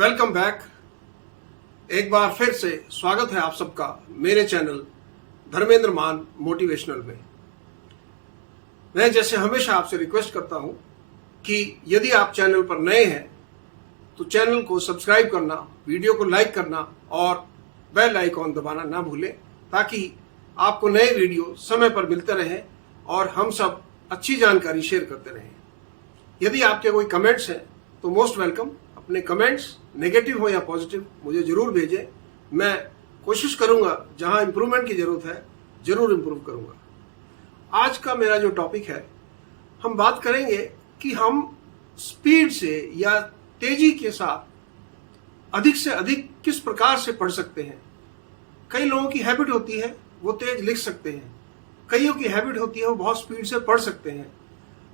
Welcome back. एक बार फिर से स्वागत है आप सबका मेरे चैनल धर्मेंद्र मान मोटिवेशनल में। मैं जैसे हमेशा आपसे रिक्वेस्ट करता हूं कि यदि आप चैनल पर नए हैं तो चैनल को सब्सक्राइब करना, वीडियो को लाइक करना और बेल आइकॉन दबाना ना भूलें, ताकि आपको नए वीडियो समय पर मिलते रहें और हम सब अच्छी जानकारी शेयर करते रहें। यदि आपके कोई कमेंट्स हैं तो मोस्ट वेलकम। अपने कमेंट्स नेगेटिव हो या पॉजिटिव मुझे जरूर भेजें। मैं कोशिश करूंगा जहां इंप्रूवमेंट की जरूरत है जरूर इंप्रूव करूंगा। आज का मेरा जो टॉपिक है, हम बात करेंगे कि हम स्पीड से या तेजी के साथ अधिक से अधिक किस प्रकार से पढ़ सकते हैं। कई लोगों की हैबिट होती है वो तेज लिख सकते हैं, कईयों की हैबिट होती है वो बहुत स्पीड से पढ़ सकते हैं।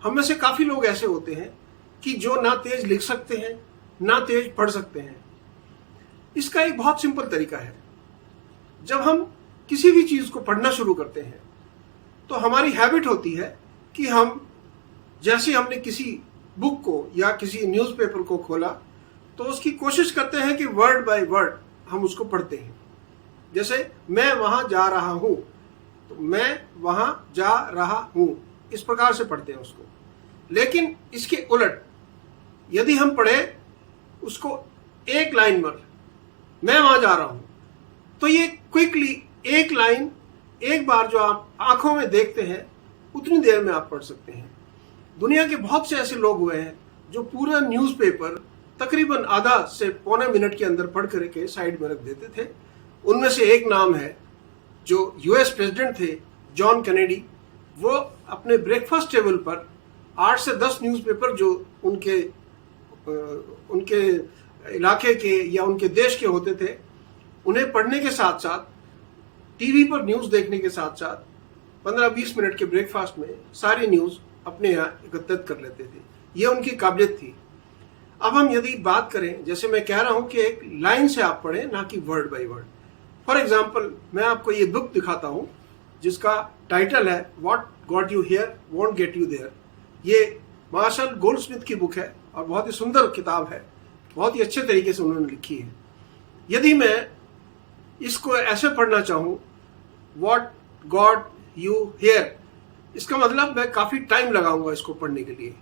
हम में से काफी लोग ऐसे होते हैं कि जो ना तेज लिख सकते हैं ना तेज पढ़ सकते हैं। इसका एक बहुत सिंपल तरीका है। जब हम किसी भी चीज को पढ़ना शुरू करते हैं तो हमारी हैबिट होती है कि हम जैसे हमने किसी बुक को या किसी न्यूज़पेपर को खोला तो उसकी कोशिश करते हैं कि वर्ड बाय वर्ड हम उसको पढ़ते हैं। जैसे मैं वहां जा रहा हूं तो मैं वहां जा रहा हूं, इस प्रकार से पढ़ते हैं उसको। लेकिन इसके उलट यदि हम पढ़े उसको एक लाइन पर, मैं वहां जा रहा हूं, तो ये क्विकली एक लाइन एक बार जो आप आंखों में देखते हैं उतनी देर में आप पढ़ सकते हैं। दुनिया के बहुत से ऐसे लोग हुए हैं जो पूरा न्यूज़पेपर तकरीबन आधा से पौने मिनट के अंदर पढ़ करके साइड में रख देते थे। उनमें से एक नाम है जो यूएस प्रेसिडेंट थे, जॉन कैनेडी। वो अपने ब्रेकफास्ट टेबल पर 8 से 10 न्यूज़पेपर जो उनके इलाके के या उनके देश के होते थे, उन्हें पढ़ने के साथ साथ टीवी पर न्यूज़ देखने के साथ साथ 15-20 मिनट के ब्रेकफास्ट में सारी न्यूज़ अपने यहाँ एकत्रित कर लेते थे। ये उनकी काबिलियत थी। अब हम यदि बात करें, जैसे मैं कह रहा हूं कि एक लाइन से आप पढ़ें, ना कि word by word. For example, मैं आपको ये बुक दिखाता हूं जिसका टाइटल है what got you here won't get you there. ये मार्शल गोल्डस्मिथ की बुक है और बहुत ही सुंदर किताब है, बहुत ही अच्छे तरीके से उन्होंने लिखी है। यदि मैं इसको ऐसे पढ़ना चाहूं, व्हाट गॉट यू हियर, इसका मतलब मैं काफी टाइम लगाऊंगा इसको पढ़ने के लिए।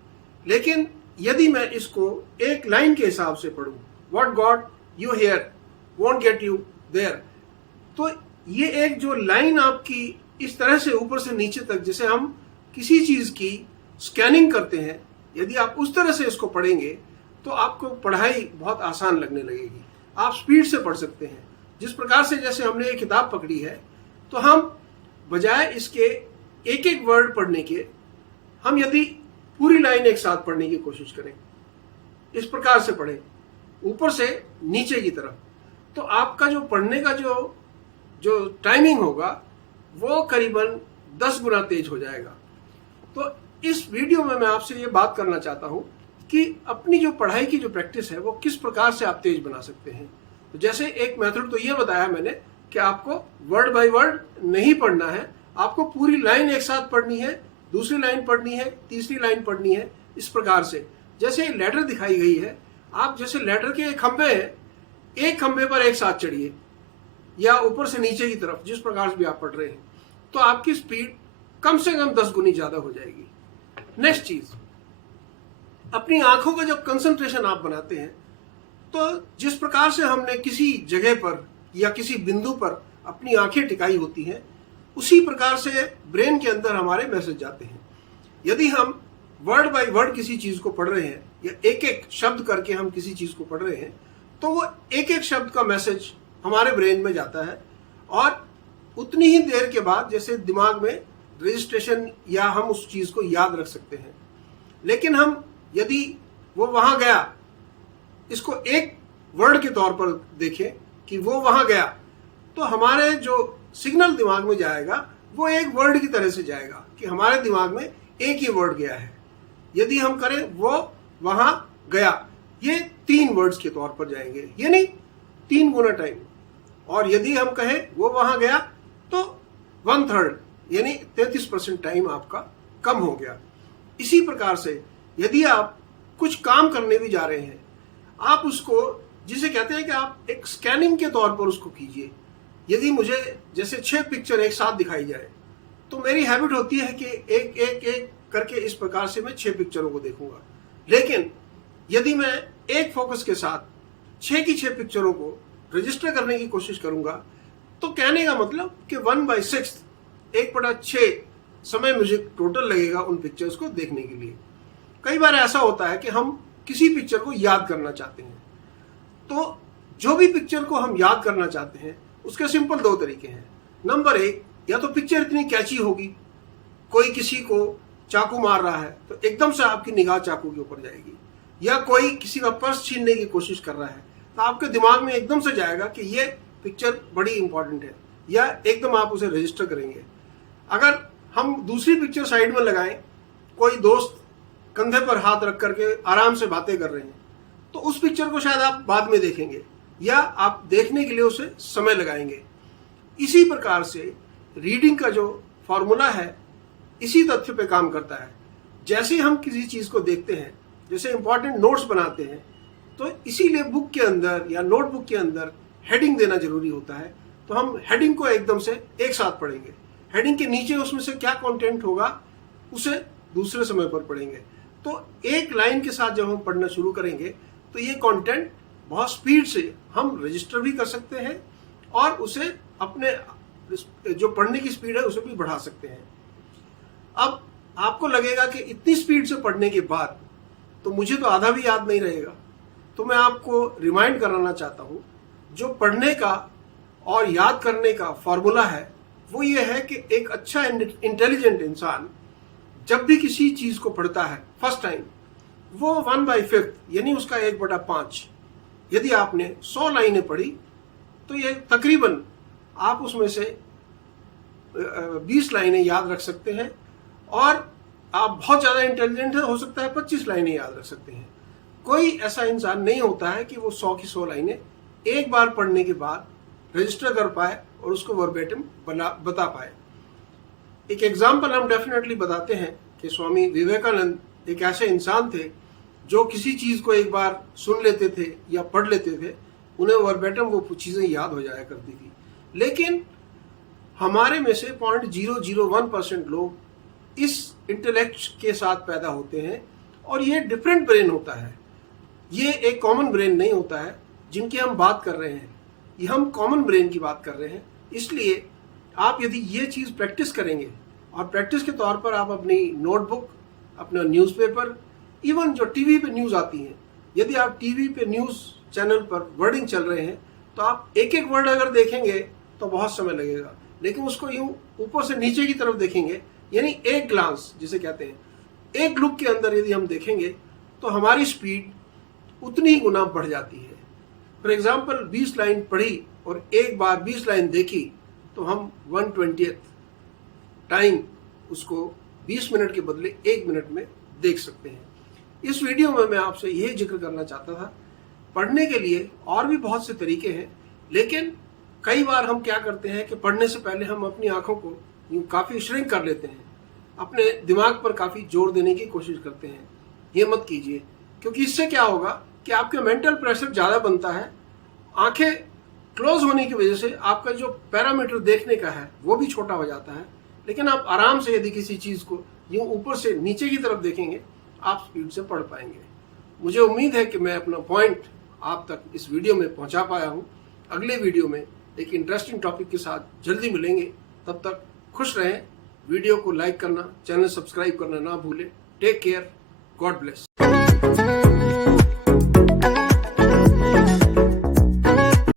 लेकिन यदि मैं इसको एक लाइन के हिसाब से पढ़ूं, what got you here won't get you there, तो ये एक जो लाइन आपकी इस तरह से ऊपर से नीचे तक, जैसे हम किसी चीज की स्कैनिंग करते हैं, यदि आप उस तरह से इसको पढ़ेंगे तो आपको पढ़ाई बहुत आसान लगने लगेगी। आप स्पीड से पढ़ सकते हैं। जिस प्रकार से जैसे हमने ये किताब पकड़ी है, तो हम बजाय इसके एक एक वर्ड पढ़ने के, हम यदि पूरी लाइन एक साथ पढ़ने की कोशिश करें, इस प्रकार से पढ़ें ऊपर से नीचे की तरफ, तो आपका जो पढ़ने का जो टाइमिंग होगा वो करीबन 10 गुना तेज हो जाएगा। तो इस वीडियो में मैं आपसे ये बात करना चाहता हूं कि अपनी जो पढ़ाई की जो प्रैक्टिस है वो किस प्रकार से आप तेज बना सकते हैं। तो जैसे एक मेथड तो ये बताया मैंने कि आपको वर्ड बाय वर्ड नहीं पढ़ना है, आपको पूरी लाइन एक साथ पढ़नी है, दूसरी लाइन पढ़नी है, तीसरी लाइन पढ़नी है। इस प्रकार से जैसे लेटर दिखाई गई है, आप जैसे लेटर के खंभे हैं, एक खंभे पर एक साथ चढ़िए या ऊपर से नीचे की तरफ, जिस प्रकार से भी आप पढ़ रहे हैं, तो आपकी स्पीड कम से कम 10 गुनी ज्यादा हो जाएगी। नेक्स्ट चीज, अपनी आंखों का जब कंसंट्रेशन आप बनाते हैं, तो जिस प्रकार से हमने किसी जगह पर या किसी बिंदु पर अपनी आंखें टिकाई होती हैं, उसी प्रकार से ब्रेन के अंदर हमारे मैसेज जाते हैं। यदि हम वर्ड बाय वर्ड किसी चीज को पढ़ रहे हैं या एक एक शब्द करके हम किसी चीज को पढ़ रहे हैं, तो वो एक एक शब्द का मैसेज हमारे ब्रेन में जाता है और उतनी ही देर के बाद जैसे दिमाग में रजिस्ट्रेशन या हम उस चीज को याद रख सकते हैं। लेकिन हम यदि वो वहां गया, इसको एक वर्ड के तौर पर देखें कि वो वहां गया, तो हमारे जो सिग्नल दिमाग में जाएगा वो एक वर्ड की तरह से जाएगा कि हमारे दिमाग में एक ही वर्ड गया है। यदि हम करें वो वहां गया, ये 3 वर्ड्स के तौर पर जाएंगे, ये नहीं 3 गुना टाइम। और यदि हम कहें वो वहां गया तो 1/3 यानी 33% टाइम आपका कम हो गया। इसी प्रकार से यदि आप कुछ काम करने भी जा रहे हैं, आप उसको जिसे कहते हैं कि आप एक स्कैनिंग के तौर पर उसको कीजिए। यदि मुझे जैसे 6 पिक्चर एक साथ दिखाई जाए तो मेरी हैबिट होती है कि एक एक एक करके इस प्रकार से मैं 6 पिक्चरों को देखूंगा। लेकिन यदि मैं एक फोकस के साथ 6 की 6 पिक्चरों को रजिस्टर करने की कोशिश करूंगा तो कहने का मतलब कि 1/6 1/6 समय मुझे टोटल लगेगा उन पिक्चर्स को देखने के लिए। कई बार ऐसा होता है कि हम किसी पिक्चर को याद करना चाहते हैं, तो जो भी पिक्चर को हम याद करना चाहते हैं उसके सिंपल 2 तरीके हैं। नंबर 1, या तो पिक्चर इतनी कैची होगी, कोई किसी को चाकू मार रहा है तो एकदम से आपकी निगाह चाकू के ऊपर जाएगी, या कोई किसी का पर्स छीनने की कोशिश कर रहा है तो आपके दिमाग में एकदम से जाएगा कि ये पिक्चर बड़ी इंपॉर्टेंट है, या एकदम आप उसे रजिस्टर करेंगे। अगर हम दूसरी पिक्चर साइड में लगाएं, कोई दोस्त कंधे पर हाथ रख करके आराम से बातें कर रहे हैं, तो उस पिक्चर को शायद आप बाद में देखेंगे या आप देखने के लिए उसे समय लगाएंगे। इसी प्रकार से रीडिंग का जो फॉर्मूला है इसी तथ्य पे काम करता है। जैसे हम किसी चीज को देखते हैं, जैसे इंपॉर्टेंट नोट्स बनाते हैं, तो इसीलिए बुक के अंदर या नोटबुक के अंदर हेडिंग देना जरूरी होता है। तो हम हेडिंग को एकदम से एक साथ पढ़ेंगे, हेडिंग के नीचे उसमें से क्या कंटेंट होगा उसे दूसरे समय पर पढ़ेंगे। तो एक लाइन के साथ जब हम पढ़ना शुरू करेंगे तो ये कंटेंट बहुत स्पीड से हम रजिस्टर भी कर सकते हैं और उसे अपने जो पढ़ने की स्पीड है उसे भी बढ़ा सकते हैं। अब आपको लगेगा कि इतनी स्पीड से पढ़ने के बाद तो मुझे तो आधा भी याद नहीं रहेगा, तो मैं आपको रिमाइंड कराना चाहता हूं, जो पढ़ने का और याद करने का फॉर्मूला है वो ये है कि एक अच्छा इंटेलिजेंट इंसान जब भी किसी चीज को पढ़ता है फर्स्ट टाइम, वो 1/5 यानी उसका 1/5, यदि आपने 100 लाइनें पढ़ी तो ये तकरीबन आप उसमें से 20 लाइनें याद रख सकते हैं, और आप बहुत ज्यादा इंटेलिजेंट है, हो सकता है 25 लाइनें याद रख सकते हैं। कोई ऐसा इंसान नहीं होता है कि वो 100 की 100 लाइनें एक बार पढ़ने के बाद रजिस्टर कर पाए और उसको वर्बेटिम बता पाए। एक एग्जाम्पल हम डेफिनेटली बताते हैं कि स्वामी विवेकानंद एक ऐसे इंसान थे जो किसी चीज को एक बार सुन लेते थे या पढ़ लेते थे, उन्हें वर्बेटिम वो चीजें याद हो जाया करती थी। लेकिन हमारे में से 0.001% लोग इस इंटेलेक्ट के साथ पैदा होते हैं, और ये डिफरेंट ब्रेन होता है, ये एक कॉमन ब्रेन नहीं होता है जिनकी हम बात कर रहे हैं। ये हम कॉमन ब्रेन की बात कर रहे हैं। इसलिए आप यदि ये चीज प्रैक्टिस करेंगे, और प्रैक्टिस के तौर पर आप अपनी नोटबुक, अपना न्यूज़पेपर, इवन जो टीवी पे न्यूज आती है, यदि आप टीवी पे न्यूज चैनल पर वर्डिंग चल रहे हैं तो आप एक एक वर्ड अगर देखेंगे तो बहुत समय लगेगा, लेकिन उसको यूं ऊपर से नीचे की तरफ देखेंगे, यानी एक ग्लांस जिसे कहते हैं, एक लुक के अंदर यदि हम देखेंगे तो हमारी स्पीड उतनी ही गुना बढ़ जाती है। फॉर एग्जाम्पल 20 लाइन पढ़ी और एक बार 20 लाइन देखी तो हम 1/20 टाइम उसको 20 मिनट के बदले 1 मिनट में देख सकते हैं। इस वीडियो में मैं आपसे यही जिक्र करना चाहता था, पढ़ने के लिए और भी बहुत से तरीके हैं, लेकिन कई बार हम क्या करते हैं कि पढ़ने से पहले हम अपनी आंखों को यूं काफी श्रिंक कर लेते हैं, अपने दिमाग पर काफी जोर देने की कोशिश करते हैं। ये मत कीजिए, क्योंकि इससे क्या होगा कि आपके मेंटल प्रेशर ज्यादा बनता है। आंखें क्लोज होने की वजह से आपका जो पैरामीटर देखने का है वो भी छोटा हो जाता है, लेकिन आप आराम से यदि किसी चीज को यूं ऊपर से नीचे की तरफ देखेंगे आप स्पीड से पढ़ पाएंगे। मुझे उम्मीद है कि मैं अपना पॉइंट आप तक इस वीडियो में पहुंचा पाया हूं। अगले वीडियो में एक इंटरेस्टिंग टॉपिक के साथ जल्दी मिलेंगे। तब तक खुश रहें। वीडियो को लाइक करना, चैनल सब्सक्राइब करना ना भूलें। Take care, God bless.